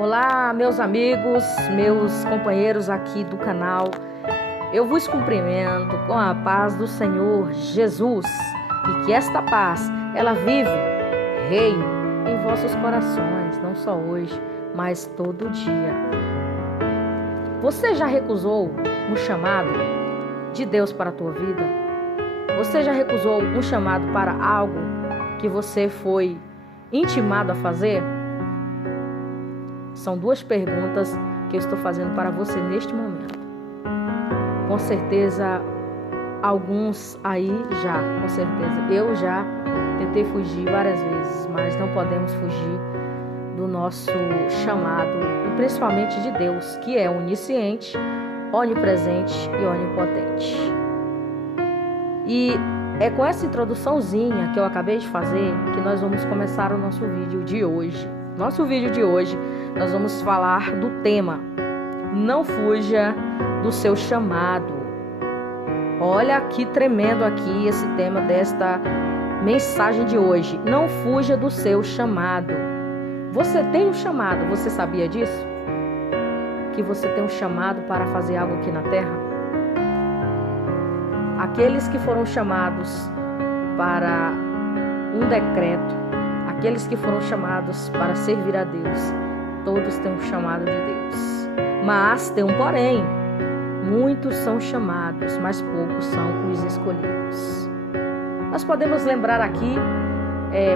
Olá, meus amigos, meus companheiros aqui do canal. Eu vos cumprimento com a paz do Senhor Jesus e que esta paz, ela vive, reine em vossos corações, não só hoje, mas todo dia. Você já recusou um chamado de Deus para a tua vida? Você já recusou um chamado para algo que você foi intimado a fazer? São duas perguntas que eu estou fazendo para você neste momento. Com certeza, alguns aí já, com certeza. Eu já tentei fugir várias vezes, mas não podemos fugir do nosso chamado, e principalmente de Deus, que é onisciente, onipresente e onipotente. E é com essa introduçãozinha que eu acabei de fazer que nós vamos começar o nosso vídeo de hoje. Nosso vídeo de hoje, nós vamos falar do tema: não fuja do seu chamado. Olha que tremendo aqui esse tema desta mensagem de hoje. Não fuja do seu chamado. Você tem um chamado, você sabia disso? Que você tem um chamado para fazer algo aqui na terra? Aqueles que foram chamados para um decreto, aqueles que foram chamados para servir a Deus, todos têm um chamado de Deus. Mas tem um porém: muitos são chamados, mas poucos são os escolhidos. Nós podemos lembrar aqui,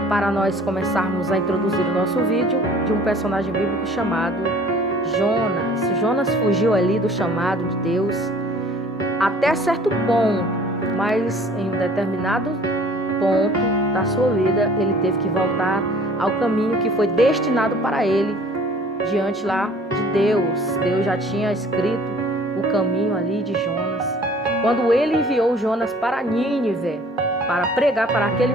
para nós começarmos a introduzir o nosso vídeo, de um personagem bíblico chamado Jonas. Jonas fugiu ali do chamado de Deus até certo ponto, mas em um determinado ponto da sua vida, ele teve que voltar ao caminho que foi destinado para ele, diante lá de Deus. Deus já tinha escrito o caminho ali de Jonas. Quando ele enviou Jonas para Nínive, para pregar para aquele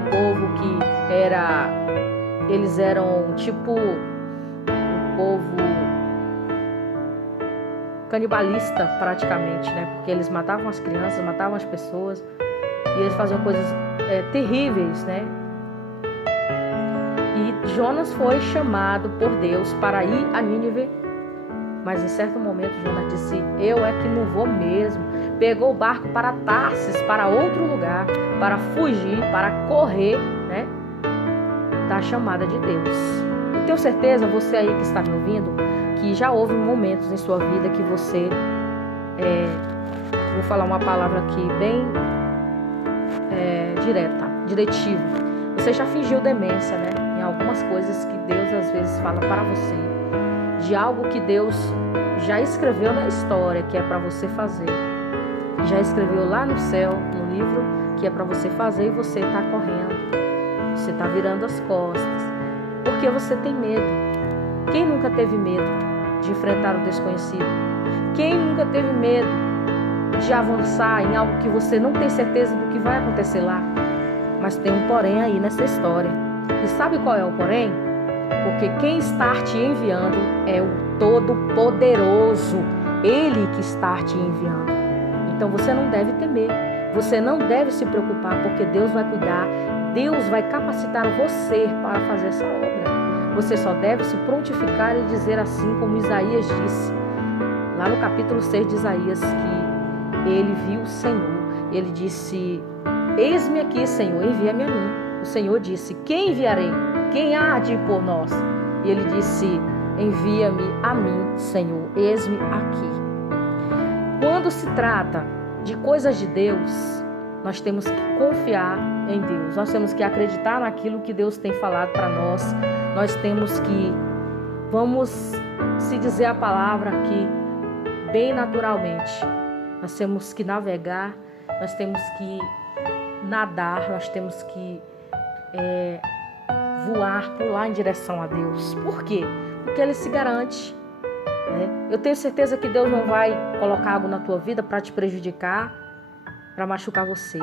povo que eles eram tipo um povo canibalista praticamente, né? Porque eles matavam as crianças, matavam as pessoas, e eles faziam coisas terríveis, né? E Jonas foi chamado por Deus para ir a Nínive, mas em certo momento Jonas disse: eu é que não vou mesmo. Pegou o barco para Tarsis, para outro lugar, para fugir, para correr, né, da chamada de Deus. Eu tenho certeza, você aí que está me ouvindo, que já houve momentos em sua vida que você, vou falar uma palavra aqui bem diretiva. Você já fingiu demência, né? Em algumas coisas que Deus às vezes fala para você, de algo que Deus já escreveu na história que é para você fazer, já escreveu lá no céu, no livro, que é para você fazer, e você está correndo, você está virando as costas, porque você tem medo. Quem nunca teve medo de enfrentar o desconhecido? Quem nunca teve medo de avançar em algo que você não tem certeza do que vai acontecer lá? Mas tem um porém aí nessa história. E sabe qual é o porém? Porque quem está te enviando é o Todo-Poderoso. Ele que está te enviando. Então você não deve temer. Você não deve se preocupar, porque Deus vai cuidar. Deus vai capacitar você para fazer essa obra. Você só deve se prontificar e dizer assim como Isaías disse, lá no capítulo 6 de Isaías, que ele viu o Senhor. Ele disse: eis-me aqui, Senhor, envia-me a mim. O Senhor disse: quem enviarei? Quem há de ir por nós? E ele disse: envia-me a mim, Senhor, eis-me aqui. Quando se trata de coisas de Deus, nós temos que confiar em Deus. Nós temos que acreditar naquilo que Deus tem falado para nós. Nós temos que, vamos se dizer a palavra aqui, bem naturalmente, nós temos que navegar, nós temos que nadar, nós temos que voar, pular em direção a Deus. Por quê? Porque Ele se garante, né? Eu tenho certeza que Deus não vai colocar algo na tua vida para te prejudicar, para machucar você.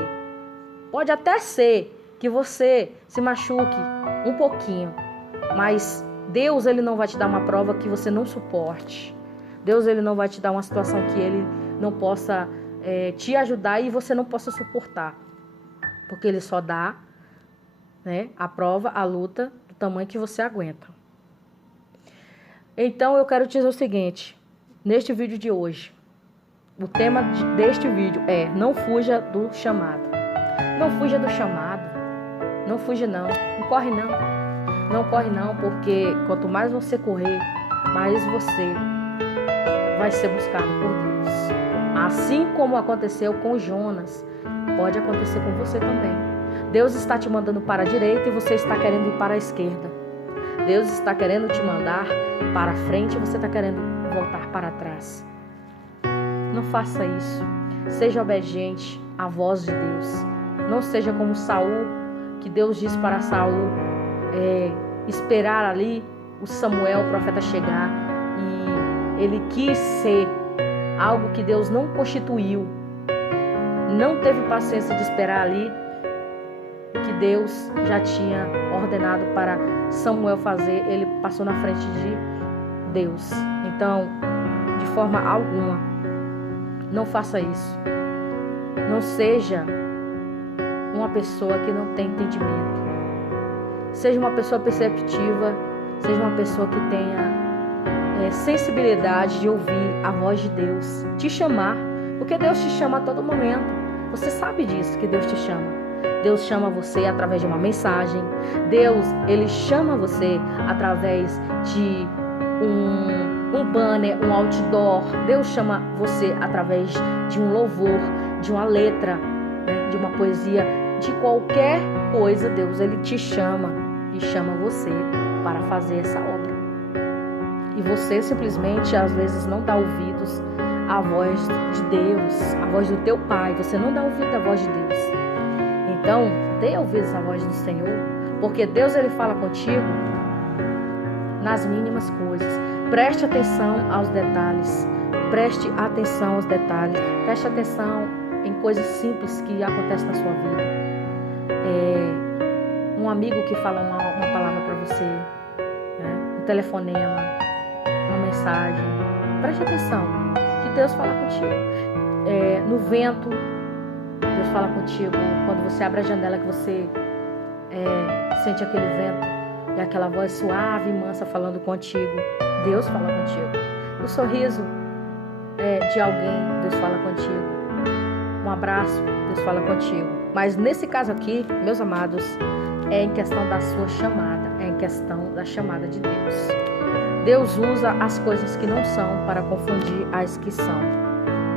Pode até ser que você se machuque um pouquinho, mas Deus, Ele não vai te dar uma prova que você não suporte. Deus, Ele não vai te dar uma situação que Ele não possa te ajudar e você não possa suportar. Porque Ele só dá, né, a prova, a luta, do tamanho que você aguenta. Então eu quero te dizer o seguinte, neste vídeo de hoje, o tema deste vídeo é: não fuja do chamado. Não fuja do chamado. Não fuja não. Não corre não. Não corre não, porque quanto mais você correr, mais você vai ser buscado por Deus. Assim como aconteceu com Jonas, pode acontecer com você também. Deus está te mandando para a direita e você está querendo ir para a esquerda. Deus está querendo te mandar para a frente e você está querendo voltar para trás. Não faça isso. Seja obediente à voz de Deus. Não seja como Saul, que Deus disse para Saul esperar ali o Samuel, o profeta, chegar, e ele quis ser algo que Deus não constituiu. Não teve paciência de esperar ali que Deus já tinha ordenado para Samuel fazer. Ele passou na frente de Deus. Então, de forma alguma, não faça isso. Não seja uma pessoa que não tem entendimento. Seja uma pessoa perceptiva. Seja uma pessoa que tenha sensibilidade de ouvir a voz de Deus te chamar. Porque Deus te chama a todo momento. Você sabe disso, que Deus te chama. Deus chama você através de uma mensagem. Deus, ele chama você através de um banner, um outdoor. Deus chama você através de um louvor, de uma letra, né, de uma poesia, de qualquer coisa. Deus, ele te chama e chama você para fazer essa obra. E você simplesmente, às vezes, não dá ouvidos à voz de Deus, à voz do teu Pai. Você não dá ouvido à voz de Deus. Então, dê ouvidos à voz do Senhor, porque Deus, ele fala contigo nas mínimas coisas. Preste atenção aos detalhes. Preste atenção aos detalhes. Preste atenção em coisas simples que acontecem na sua vida. Um amigo que fala uma palavra para você, né? Um telefonema, uma mensagem. Preste atenção, que Deus fala contigo. No vento, Deus fala contigo. Quando você abre a janela, que você sente aquele vento e aquela voz suave e mansa falando contigo, Deus fala contigo. No sorriso de alguém, Deus fala contigo. Um abraço, Deus fala contigo. Mas nesse caso aqui, meus amados, é em questão da sua chamada, é em questão da chamada de Deus. Deus usa as coisas que não são para confundir as que são.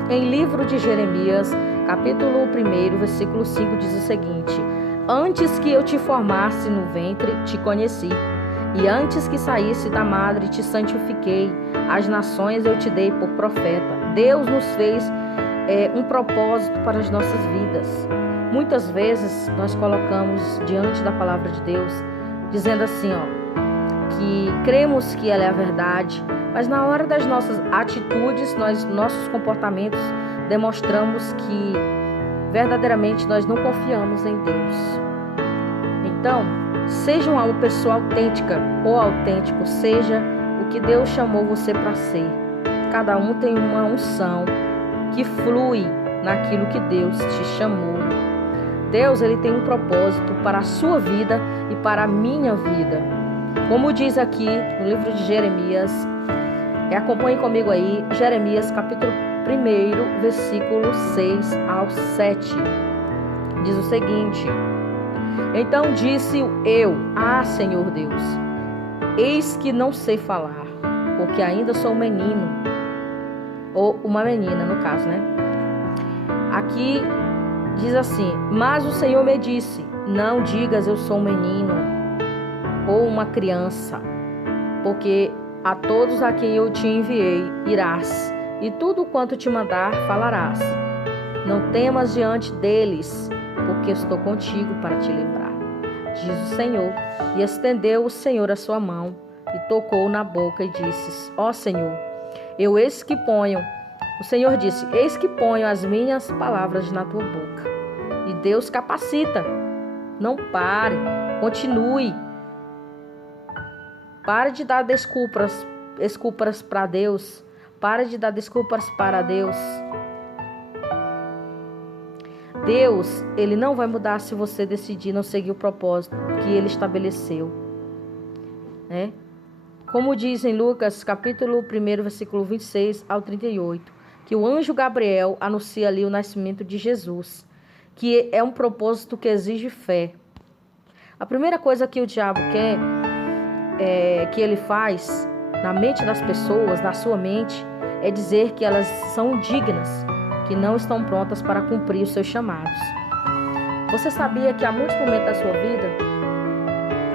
Em livro de Jeremias, capítulo 1, versículo 5, diz o seguinte: antes que eu te formasse no ventre, te conheci, e antes que saísse da madre, te santifiquei. As nações eu te dei por profeta. Deus nos fez um propósito para as nossas vidas. Muitas vezes nós colocamos diante da palavra de Deus, dizendo assim, que cremos que ela é a verdade, mas na hora das nossas atitudes, nossos comportamentos, demonstramos que verdadeiramente nós não confiamos em Deus. Então, seja uma pessoa autêntica ou autêntico, seja o que Deus chamou você para ser. Cada um tem uma unção que flui naquilo que Deus te chamou. Deus, ele tem um propósito para a sua vida e para a minha vida. Como diz aqui no livro de Jeremias, acompanhe comigo aí, Jeremias capítulo 1, versículo 6 ao 7. Diz o seguinte: então disse eu, Senhor Deus, eis que não sei falar, porque ainda sou um menino, ou uma menina no caso, né? Aqui diz assim: mas o Senhor me disse, não digas eu sou um menino ou uma criança, porque a todos a quem eu te enviei irás, e tudo quanto te mandar falarás. Não temas diante deles, porque estou contigo para te livrar, diz o Senhor. E estendeu o Senhor a sua mão e tocou na boca e disse: ó Senhor, eis que ponho. O Senhor disse: eis que ponho as minhas palavras na tua boca. E Deus capacita. Não pare, continue. Pare de dar desculpas para Deus. Pare de dar desculpas para Deus. Deus, ele não vai mudar se você decidir não seguir o propósito que ele estabeleceu, né? Como diz em Lucas, capítulo 1, versículo 26 ao 38, que o anjo Gabriel anuncia ali o nascimento de Jesus, que é um propósito que exige fé. A primeira coisa que o diabo quer, que ele faz na mente das pessoas, na sua mente, é dizer que elas são indignas, que não estão prontas para cumprir os seus chamados. Você sabia que há muitos momentos da sua vida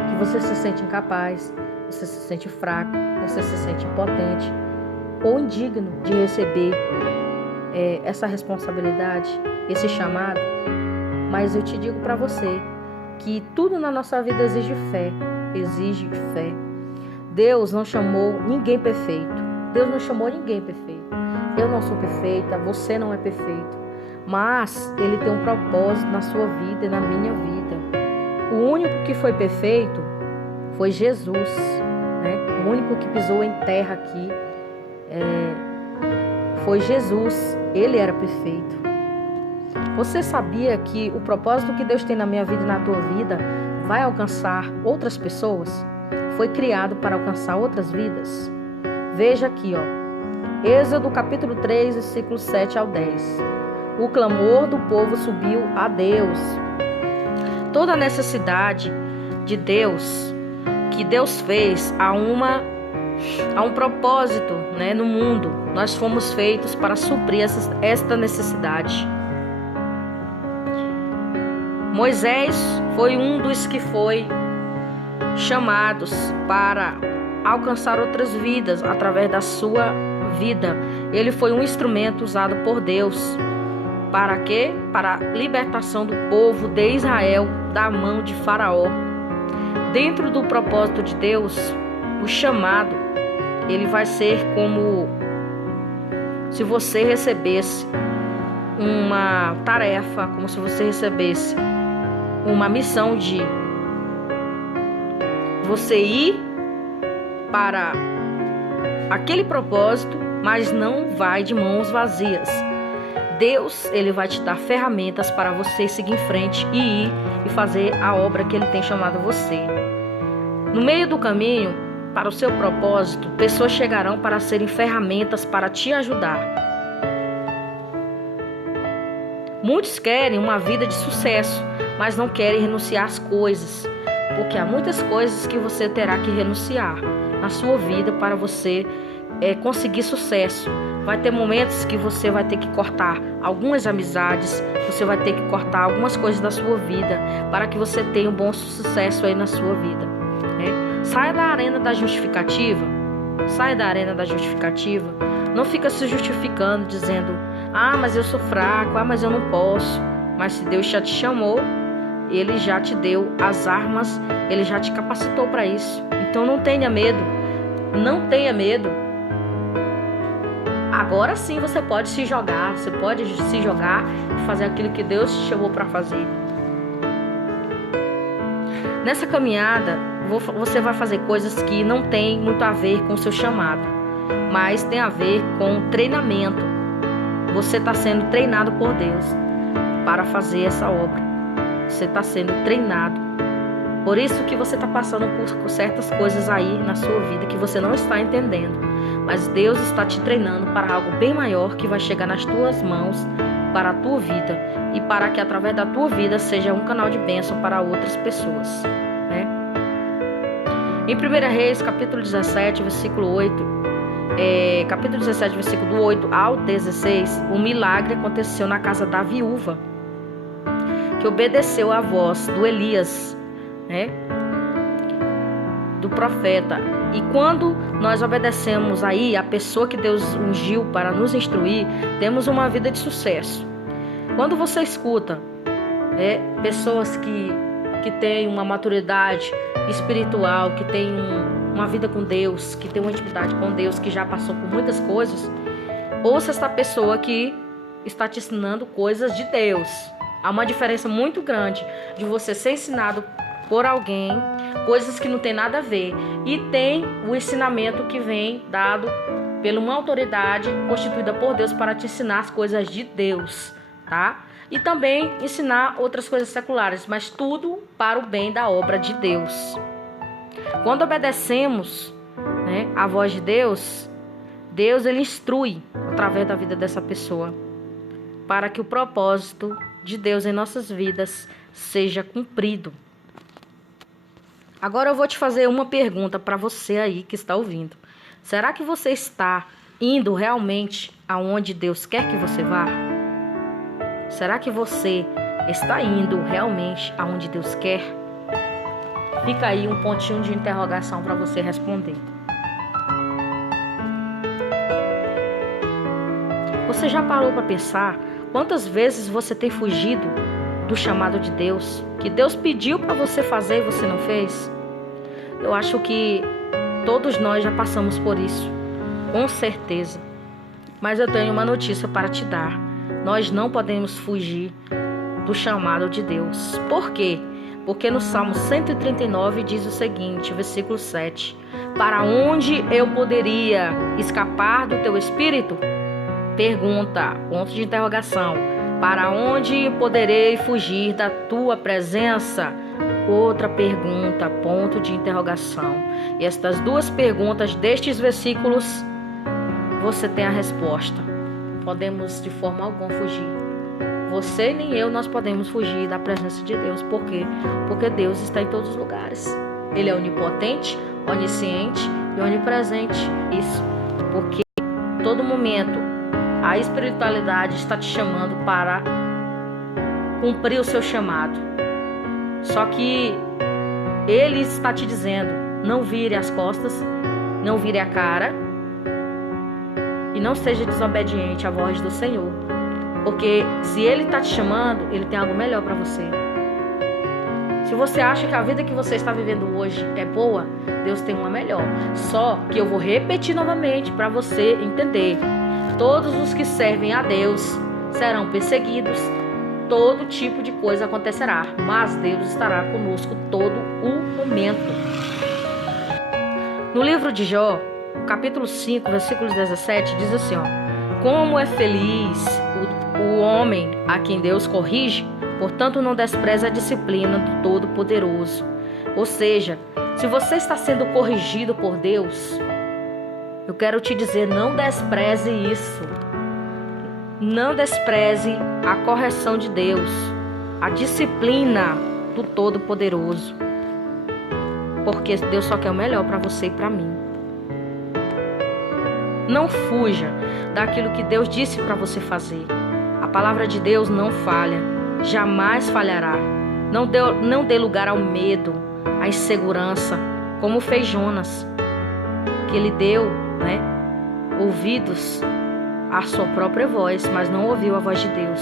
que você se sente incapaz, você se sente fraco, você se sente impotente ou indigno de receber essa responsabilidade, esse chamado? Mas eu te digo para você que tudo na nossa vida exige fé, exige fé. Deus não chamou ninguém perfeito. Deus não chamou ninguém perfeito. Eu não sou perfeita, você não é perfeito. Mas Ele tem um propósito na sua vida e na minha vida. O único que foi perfeito foi Jesus, né? O único que pisou em terra aqui foi Jesus. Ele era perfeito. Você sabia que o propósito que Deus tem na minha vida e na tua vida vai alcançar outras pessoas? Foi criado para alcançar outras vidas? Veja aqui, Êxodo capítulo 3, versículo 7 ao 10. O clamor do povo subiu a Deus. Toda a necessidade de Deus, que Deus fez a um propósito, né, no mundo. Nós fomos feitos para suprir esta necessidade. Moisés foi um dos que foi chamados para alcançar outras vidas através da sua vida. Ele foi um instrumento usado por Deus. Para quê? Para a libertação do povo de Israel da mão de Faraó. Dentro do propósito de Deus, o chamado, ele vai ser como se você recebesse uma tarefa, como se você recebesse uma missão de você ir para aquele propósito, mas não vai de mãos vazias. Deus, Ele vai te dar ferramentas para você seguir em frente e ir e fazer a obra que Ele tem chamado você. No meio do caminho, para o seu propósito, pessoas chegarão para serem ferramentas para te ajudar. Muitos querem uma vida de sucesso, mas não querem renunciar às coisas, porque há muitas coisas que você terá que renunciar na sua vida para você conseguir sucesso. Vai ter momentos que você vai ter que cortar algumas amizades, você vai ter que cortar algumas coisas da sua vida para que você tenha um bom sucesso aí na sua vida, né? Saia da arena da justificativa, não fica se justificando dizendo, mas eu sou fraco, mas eu não posso. Mas se Deus já te chamou, Ele já te deu as armas, Ele já te capacitou para isso. Então não tenha medo, Agora sim você pode se jogar, e fazer aquilo que Deus te chamou para fazer. Nessa caminhada, você vai fazer coisas que não tem muito a ver com o seu chamado, mas tem a ver com treinamento. Você está sendo treinado por Deus para fazer essa obra. Você está sendo treinado. Por isso que você está passando por certas coisas aí na sua vida que você não está entendendo. Mas Deus está te treinando para algo bem maior que vai chegar nas tuas mãos para a tua vida e para que através da tua vida seja um canal de bênção para outras pessoas, né? Em 1 Reis, capítulo 17, versículo 8, capítulo 17, versículo do 8 ao 16, um milagre aconteceu na casa da viúva, que obedeceu à voz do Elias, né, do profeta. E quando nós obedecemos aí a pessoa que Deus ungiu para nos instruir, temos uma vida de sucesso. Quando você escuta pessoas que têm uma maturidade espiritual, que têm uma vida com Deus, que têm uma intimidade com Deus, que já passou por muitas coisas, ouça essa pessoa que está te ensinando coisas de Deus. Há uma diferença muito grande de você ser ensinado por alguém, coisas que não tem nada a ver, e tem o ensinamento que vem dado por uma autoridade constituída por Deus para te ensinar as coisas de Deus, tá? E também ensinar outras coisas seculares, mas tudo para o bem da obra de Deus. Quando obedecemos, né, a voz de Deus, Deus ele instrui através da vida dessa pessoa para que o propósito de Deus em nossas vidas seja cumprido. Agora eu vou te fazer uma pergunta para você aí que está ouvindo. Será que você está indo realmente aonde Deus quer que você vá? Será que você está indo realmente aonde Deus quer? Fica aí um pontinho de interrogação para você responder. Você já parou para pensar quantas vezes você tem fugido do chamado de Deus, que Deus pediu para você fazer e você não fez? Eu acho que todos nós já passamos por isso, com certeza. Mas eu tenho uma notícia para te dar. Nós não podemos fugir do chamado de Deus. Por quê? Porque no Salmo 139 diz o seguinte, versículo 7. Para onde eu poderia escapar do teu espírito? Pergunta, ponto de interrogação. Para onde poderei fugir da tua presença? Outra pergunta, ponto de interrogação. E estas duas perguntas destes versículos, você tem a resposta. Podemos de forma alguma fugir. Você nem eu, nós podemos fugir da presença de Deus. Por quê? Porque Deus está em todos os lugares. Ele é onipotente, onisciente e onipresente. Isso, porque em todo momento a espiritualidade está te chamando para cumprir o seu chamado. Só que Ele está te dizendo, não vire as costas, não vire a cara e não seja desobediente à voz do Senhor. Porque se Ele está te chamando, Ele tem algo melhor para você. Se você acha que a vida que você está vivendo hoje é boa, Deus tem uma melhor. Só que eu vou repetir novamente para você entender. Todos os que servem a Deus serão perseguidos, todo tipo de coisa acontecerá, mas Deus estará conosco todo o momento. No livro de Jó, capítulo 5, versículo 17, diz assim, como é feliz o homem a quem Deus corrige, portanto não despreze a disciplina do Todo-Poderoso. Ou seja, se você está sendo corrigido por Deus, eu quero te dizer, não despreze isso. Não despreze a correção de Deus, a disciplina do Todo-Poderoso. Porque Deus só quer o melhor para você e para mim. Não fuja daquilo que Deus disse para você fazer. A palavra de Deus não falha, jamais falhará. Não dê lugar ao medo, à insegurança, como fez Jonas, que ele deu, ouvidos à sua própria voz, mas não ouviu a voz de Deus.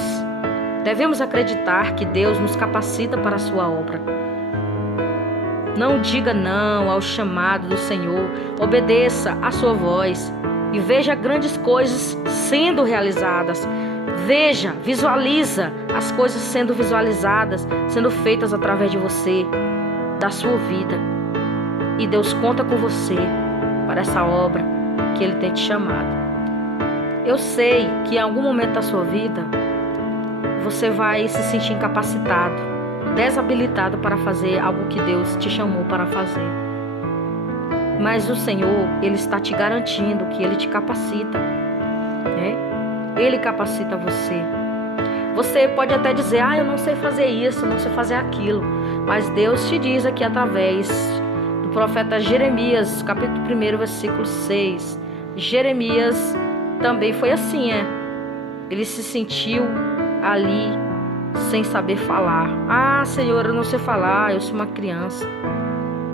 Devemos acreditar que Deus nos capacita para a sua obra. Não diga não ao chamado do Senhor, obedeça à sua voz e veja grandes coisas sendo realizadas. Visualiza as coisas sendo visualizadas, sendo feitas através de você, da sua vida. E Deus conta com você para essa obra que Ele tem te chamado. Eu sei que em algum momento da sua vida você vai se sentir incapacitado, desabilitado para fazer algo que Deus te chamou para fazer. Mas o Senhor, Ele está te garantindo que Ele te capacita, Ele capacita você. Você pode até dizer, eu não sei fazer isso, não sei fazer aquilo. Mas Deus te diz aqui através do profeta Jeremias, capítulo 1, versículo 6. Jeremias também foi assim, Ele se sentiu ali sem saber falar. Senhor, eu não sei falar, eu sou uma criança.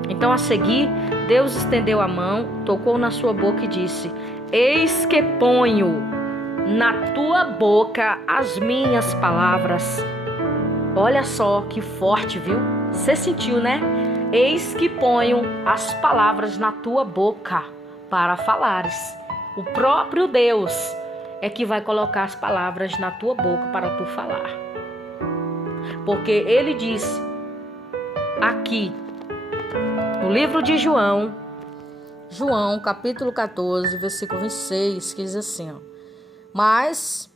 Então a seguir, Deus estendeu a mão, tocou na sua boca e disse, eis que ponho na tua boca as minhas palavras. Olha só que forte, viu? Você sentiu, né? Eis que ponho as palavras na tua boca para falares. O próprio Deus é que vai colocar as palavras na tua boca para tu falar. Porque Ele disse aqui no livro de João, capítulo 14, versículo 26, que diz assim, mas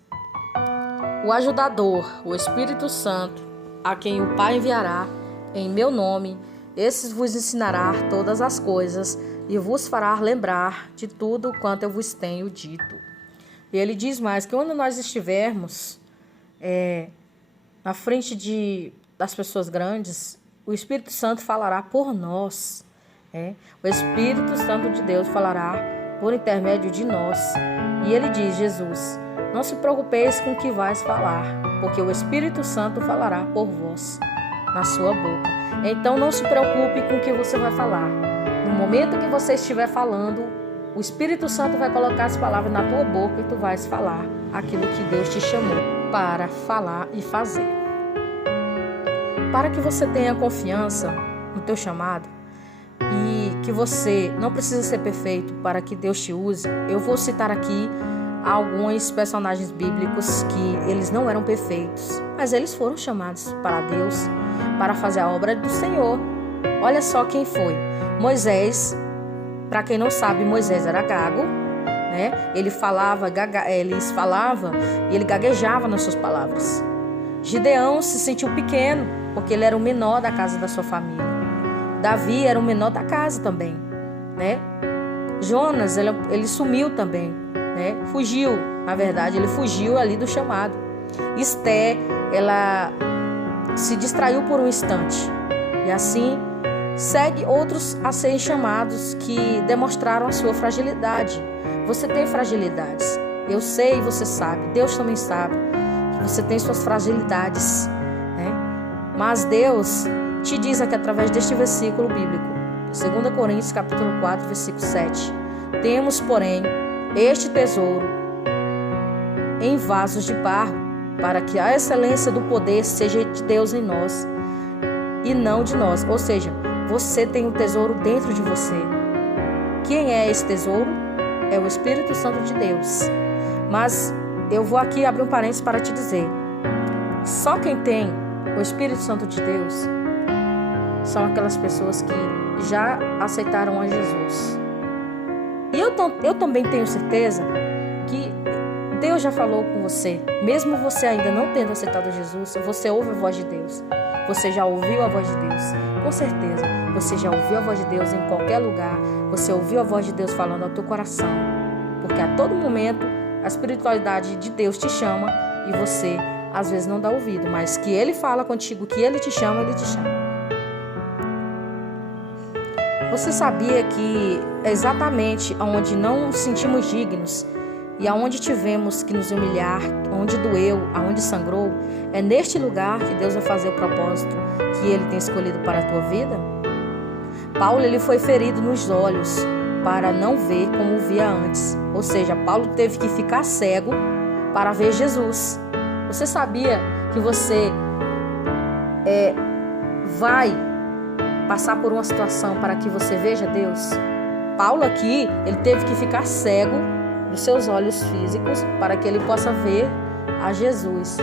o ajudador, o Espírito Santo, a quem o Pai enviará em meu nome, Esses vos ensinará todas as coisas e vos fará lembrar de tudo quanto eu vos tenho dito. E ele diz mais que quando nós estivermos na frente das pessoas grandes, o Espírito Santo falará por nós. O Espírito Santo de Deus falará por intermédio de nós. E ele diz, Jesus, não se preocupeis com o que vais falar, porque o Espírito Santo falará por vós, na sua boca. Então não se preocupe com o que você vai falar. No momento que você estiver falando, o Espírito Santo vai colocar as palavras na tua boca e tu vais falar aquilo que Deus te chamou para falar e fazer. Para que você tenha confiança no teu chamado e que você não precisa ser perfeito para que Deus te use, eu vou citar aqui alguns personagens bíblicos que eles não eram perfeitos, mas eles foram chamados para Deus, para fazer a obra do Senhor. Olha só quem foi. Moisés, para quem não sabe, Moisés era gago, né? Ele falava e ele gaguejava nas suas palavras. Gideão se sentiu pequeno, porque ele era o menor da casa da sua família. Davi era o menor da casa também, né? Jonas, ele sumiu também, né? Fugiu, na verdade, ele fugiu ali do chamado. Esté, ela se distraiu por um instante. E assim, segue outros a serem chamados que demonstraram a sua fragilidade. Você tem fragilidades. Eu sei e você sabe. Deus também sabe que você tem suas fragilidades, né? Mas Deus te diz aqui através deste versículo bíblico, 2 Coríntios capítulo 4, versículo 7. Temos, porém, este tesouro em vasos de barro, para que a excelência do poder seja de Deus em nós e não de nós. Ou seja, você tem um tesouro dentro de você. Quem é esse tesouro? É o Espírito Santo de Deus. Mas eu vou aqui abrir um parênteses para te dizer, só quem tem o Espírito Santo de Deus são aquelas pessoas que já aceitaram a Jesus. E eu também tenho certeza que Deus já falou com você. Mesmo você ainda não tendo aceitado Jesus, você ouve a voz de Deus. Você já ouviu a voz de Deus, com certeza. Você já ouviu a voz de Deus em qualquer lugar. Você ouviu a voz de Deus falando ao teu coração. Porque a todo momento a espiritualidade de Deus te chama e você às vezes não dá ouvido. Mas que Ele fala contigo, que Ele te chama, Ele te chama. Você sabia que exatamente onde não nos sentimos dignos e aonde tivemos que nos humilhar, onde doeu, aonde sangrou, é neste lugar que Deus vai fazer o propósito que Ele tem escolhido para a tua vida? Paulo, ele foi ferido nos olhos para não ver como via antes. Ou seja, Paulo teve que ficar cego para ver Jesus. Você sabia que você vai passar por uma situação para que você veja Deus? Paulo aqui, ele teve que ficar cego dos seus olhos físicos para que ele possa ver a Jesus.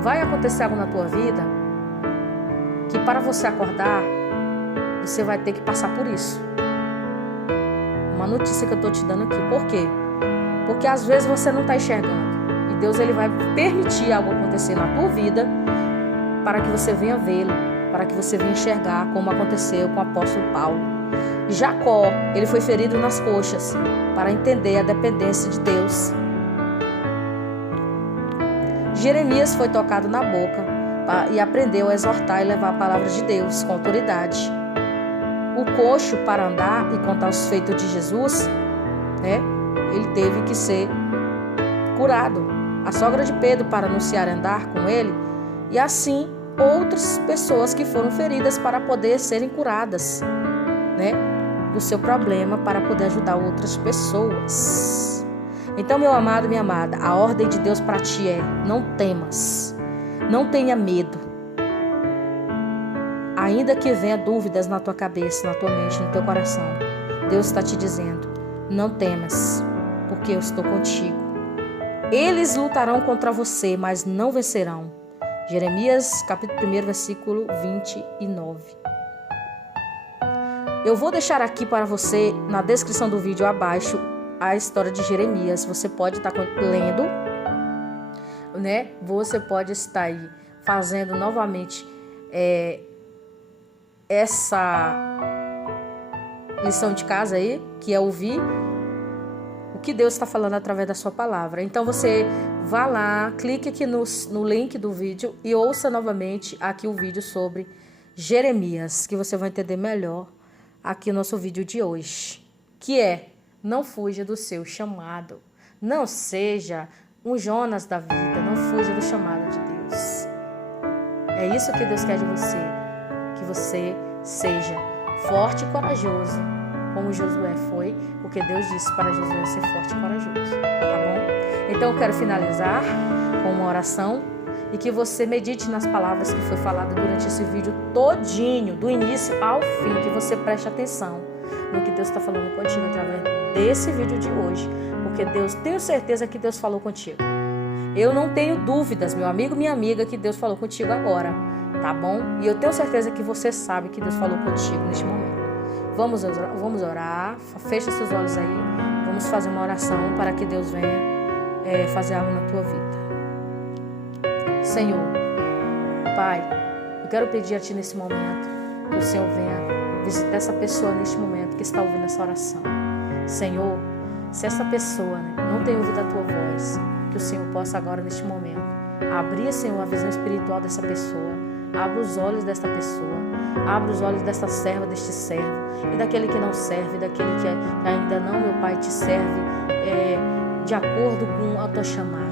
Vai acontecer algo na tua vida que para você acordar, você vai ter que passar por isso. Uma notícia que eu estou te dando aqui. Por quê? Porque às vezes você não está enxergando. E Deus, ele vai permitir algo acontecer na tua vida para que você venha vê-lo, para que você venha enxergar, como aconteceu com o apóstolo Paulo. Jacó, ele foi ferido nas coxas para entender a dependência de Deus. Jeremias foi tocado na boca e aprendeu a exortar e levar a palavra de Deus com autoridade. O coxo, para andar e contar os feitos de Jesus, né, ele teve que ser curado. A sogra de Pedro, para anunciar e andar com ele, e assim outras pessoas que foram feridas para poder serem curadas, né, do seu problema, para poder ajudar outras pessoas. Então, meu amado, minha amada, a ordem de Deus para ti é: não temas, não tenha medo. Ainda que venha dúvidas na tua cabeça, na tua mente, no teu coração, Deus está te dizendo: não temas, porque eu estou contigo. Eles lutarão contra você, mas não vencerão. Jeremias, capítulo 1, versículo 29. Eu vou deixar aqui para você, na descrição do vídeo abaixo, a história de Jeremias. Você pode estar lendo, né? Você pode estar aí fazendo novamente essa lição de casa aí, que é ouvir o que Deus está falando através da sua palavra. Então você vá lá, clique aqui no link do vídeo e ouça novamente aqui o vídeo sobre Jeremias, que você vai entender melhor aqui o nosso vídeo de hoje, que é: não fuja do seu chamado, não seja um Jonas da vida, não fuja do chamado de Deus. É isso que Deus quer de você, que você seja forte e corajoso, como Josué foi, porque Deus disse para Josué ser forte e corajoso, tá bom? Então eu quero finalizar com uma oração e que você medite nas palavras que foi falado durante esse vídeo todinho, do início ao fim, que você preste atenção no que Deus está falando contigo através desse vídeo de hoje, porque tenho certeza que Deus falou contigo. Eu não tenho dúvidas, meu amigo, minha amiga, que Deus falou contigo agora, tá bom? E eu tenho certeza que você sabe que Deus falou contigo neste momento. Vamos orar, fecha seus olhos aí, vamos fazer uma oração para que Deus venha fazer algo na tua vida. Senhor, Pai, eu quero pedir a Ti nesse momento que o Senhor venha visitar essa pessoa neste momento que está ouvindo essa oração. Senhor, se essa pessoa não tem ouvido a Tua voz, que o Senhor possa agora neste momento abrir, Senhor, a visão espiritual dessa pessoa, abra os olhos desta pessoa, abra os olhos desta serva, deste servo, e daquele que não serve, daquele que ainda não, meu Pai, Te serve de acordo com a Tua chamada.